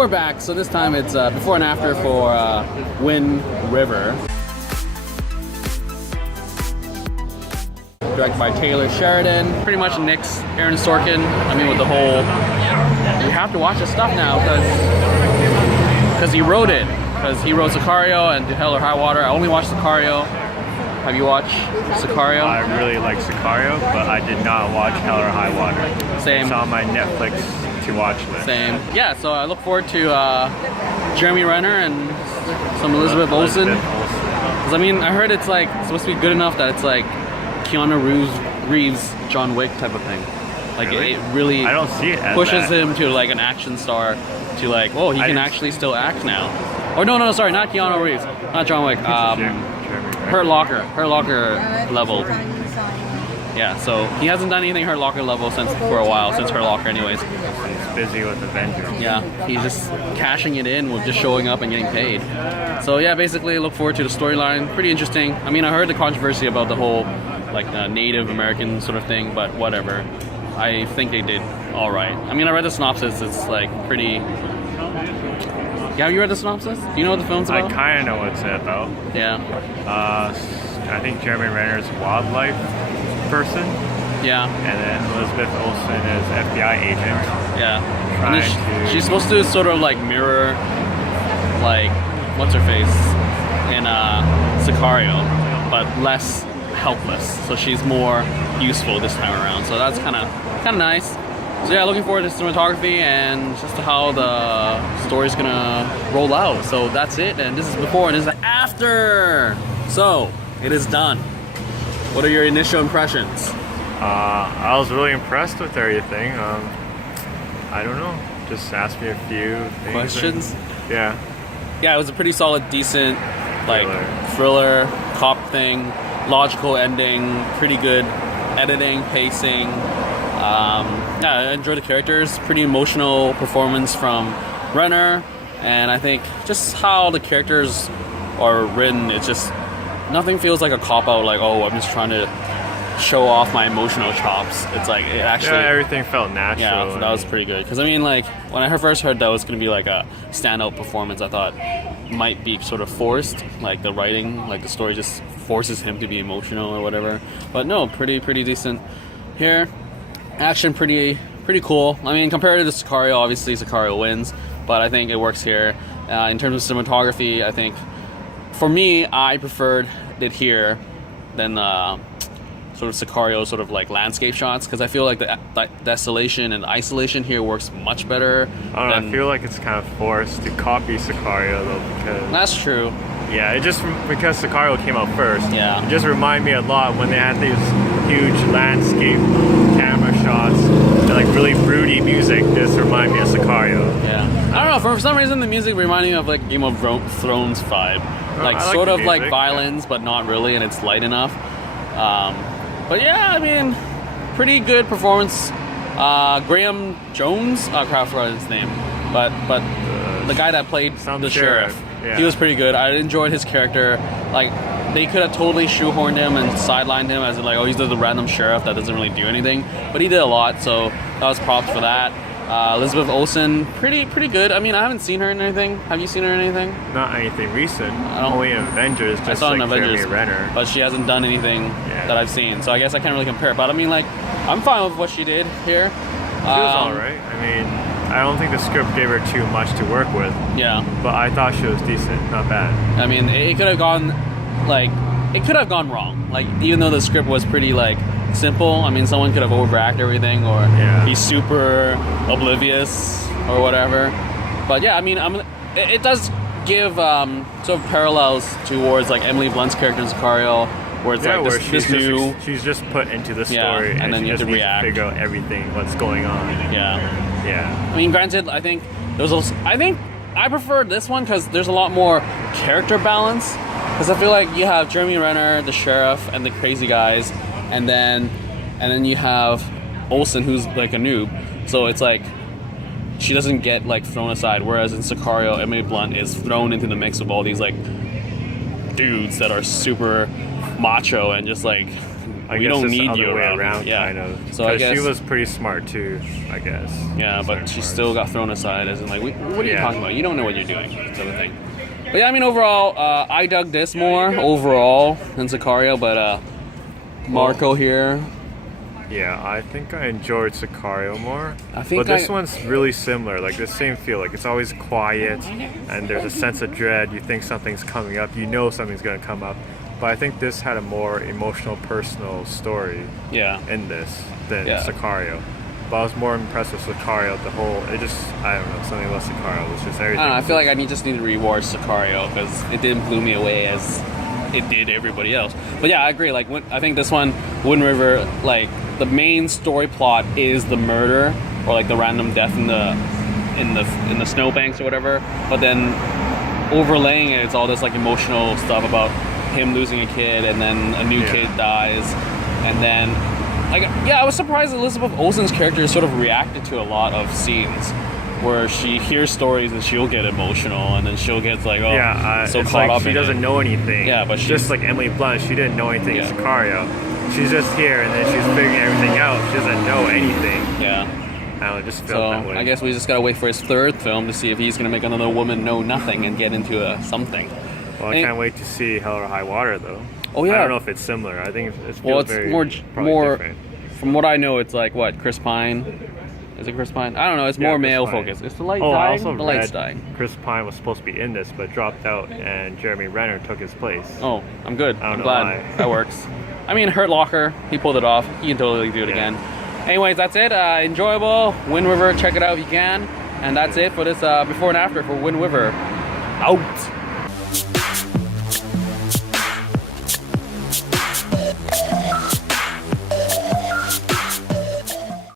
we're back. So this time it's before and after for Wind River. Directed by Taylor Sheridan. Pretty much Nick's Aaron Sorkin. I mean, with the whole... You have to watch his stuff now because he wrote it. Because he wrote Sicario and did Hell or High Water. I only watched Sicario. Have you watched Sicario? I really like Sicario, but I did not watch Hell or High Water. Same. It's on my Netflix to watch list. Same. Yeah, so I look forward to Jeremy Renner and some Elizabeth Olsen. Because I mean, I heard it's like supposed to be good enough that it's like Keanu Reeves, John Wick type of thing. Like really? It really I don't see it as pushes that. him to like an action star to like, whoa, he can actually still act now. Or no, sorry, not Keanu Reeves, not John Wick. Hurt Locker level. Yeah, so he hasn't done anything Hurt Locker level for a while, since Hurt Locker anyways. He's busy with Avengers. Yeah, he's just cashing it in with just showing up and getting paid. So yeah, basically look forward to the storyline. Pretty interesting. I mean, I heard the controversy about the whole like Native American sort of thing, but whatever. I think they did all right. I mean, I read the synopsis. It's like pretty... Yeah, have you read the synopsis? Do you know what the film's about? I kind of know what it's about. Yeah. I think Jeremy Renner is a wildlife person. Yeah. And then Elizabeth Olsen is FBI agent. Yeah. And then she's supposed to sort of like mirror, like, what's her face in Sicario, but less helpless. So she's more useful this time around. So that's kind of nice. So yeah, looking forward to cinematography and just to how the story's gonna roll out. So that's it, and this is before and this is after. So it is done. What are your initial impressions? I was really impressed with everything. I don't know, just ask me a few things. Questions? Yeah. Yeah, it was a pretty solid, decent, like thriller cop thing, logical ending, pretty good editing, pacing. Yeah, I enjoyed the characters. Pretty emotional performance from Renner, and I think just how the characters are written, it's just nothing feels like a cop out. Like, oh, I'm just trying to show off my emotional chops. It's like it actually. Yeah, everything felt natural. Yeah, so that was pretty good. Because I mean, like when I first heard that was going to be like a standout performance, I thought it might be sort of forced. Like the writing, like the story just forces him to be emotional or whatever. But no, pretty decent here. Action pretty cool. I mean, compared to the Sicario, obviously Sicario wins, but I think it works here. In terms of cinematography, I think for me, I preferred it here than sort of Sicario sort of like landscape shots, because I feel like the desolation and isolation here works much better. I feel like it's kind of forced to copy Sicario though, because that's true. Yeah, it just because Sicario came out first. Yeah, it just reminded me a lot when they had these huge landscape camera shots and like really broody music. Just remind me of Sicario. Yeah, I don't know. For some reason, the music reminded me of like Game of Thrones vibe, like sort of like violins, but not really, and it's light enough. But yeah, I mean, pretty good performance. Graham Jones, I forgot his name, but the guy that played the sheriff. Yeah. He was pretty good. I enjoyed his character. Like, they could have totally shoehorned him and sidelined him as like, oh, he's just the random sheriff that doesn't really do anything. But he did a lot, so that was props for that. Elizabeth Olsen, pretty good. I mean, I haven't seen her in anything. Have you seen her in anything? Not anything recent. Only in Avengers, just I saw like in Avengers, Jeremy Renner. But she hasn't done anything that I've seen, so I guess I can't really compare. But I mean, like, I'm fine with what she did here. She was alright. I mean, I don't think the script gave her too much to work with. Yeah. But I thought she was decent, not bad. I mean, it could have gone, like, it could have gone wrong. Like, even though the script was pretty, like, simple, I mean, someone could have overact everything or be super oblivious or whatever. But yeah, I mean, it does give sort of parallels towards, like, Emily Blunt's character in Sicario, where it's like this new... She's just put into the story and then you have to react. Figure out everything, what's going on. Yeah. I mean, granted, I think I prefer this one because there's a lot more character balance. Because I feel like you have Jeremy Renner, the sheriff, and the crazy guys, and then you have Olsen, who's like a noob. So it's like she doesn't get like thrown aside. Whereas in Sicario, Emily Blunt is thrown into the mix of all these like dudes that are super macho and just like we don't need you around yeah. kind of. So I guess she was pretty smart too, I guess. Yeah, but she still got thrown aside as in like, what are you talking about? You don't know what you're doing, sort of thing. But yeah, I mean, overall, I dug this more overall than Sicario, but Marco here. Yeah, I think I enjoyed Sicario more. I think but this one's really similar, like the same feel. Like it's always quiet, and there's a sense of dread. You think something's coming up. You know something's going to come up. But I think this had a more emotional, personal story. In this than Sicario. But I was more impressed with Sicario. I don't know, something about Sicario was just everything. I feel like I just need to rewatch Sicario because it didn't blow me away as it did everybody else. But yeah, I agree. Like, I think this one, Wind River, like the main story plot is the murder or like the random death in the snowbanks or whatever. But then overlaying it, it's all this like emotional stuff about him losing a kid, and then a new kid dies, and then. Like, I was surprised Elizabeth Olsen's character sort of reacted to a lot of scenes where she hears stories and she'll get emotional, and then she'll get like, so caught like up. She doesn't know anything. Yeah, but she's just like Emily Blunt. She didn't know anything in Sicario. She's just here, and then she's figuring everything out. She doesn't know anything. Yeah. I don't know, it just felt that way. I guess we just gotta wait for his third film to see if he's gonna make another woman know nothing and get into something. Well, I can't wait to see Hell or High Water though. Oh yeah. I don't know if it's similar. I think it's more different. From what I know, it's like what, Chris Pine? Is it Chris Pine? I don't know. It's more male focused. It's the light dying. I also the light's dying. Chris Pine was supposed to be in this, but dropped out, and Jeremy Renner took his place. Oh, I'm good. I'm glad why. That works. I mean, Hurt Locker, he pulled it off. He can totally do it again. Anyways, that's it. Enjoyable. Wind River, check it out if you can. And that's it for this before and after for Wind River. Out.